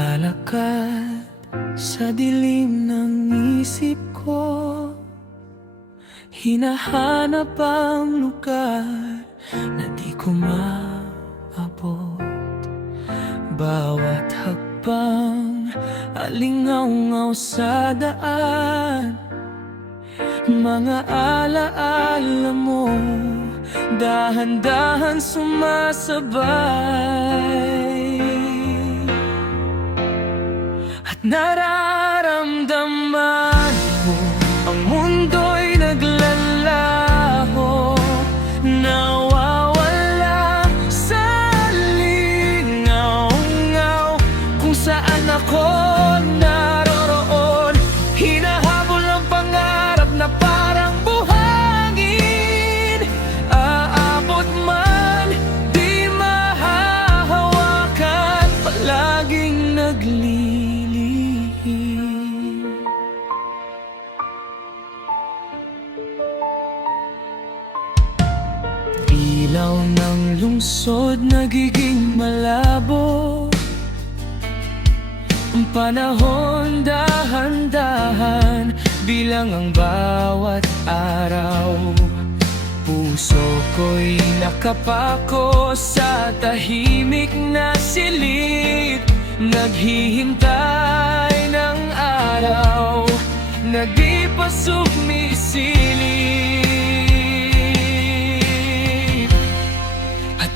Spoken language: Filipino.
Naglalakad sa dilim ng isip ko, hinahanap ang lugar na di ko maabot. Bawat hakbang alingaw-ngaw sa daan, mga alaala mo dahan-dahan sumasabay. At nararamdaman mo ang mundo'y naglalaho, nawawala sa lingaw-ngaw. Kung saan ako naroroon, hinahabol ang pangarap na parang buhangin. Aabot man, di mahahawakan, palaging naglilihim. Ilaw ng lungsod nagiging malabo, ang panahon dahan-dahan bilang ang bawat araw. Puso ko'y nakapako sa tahimik na silid, naghihintay ng araw na di pa sumisilip. At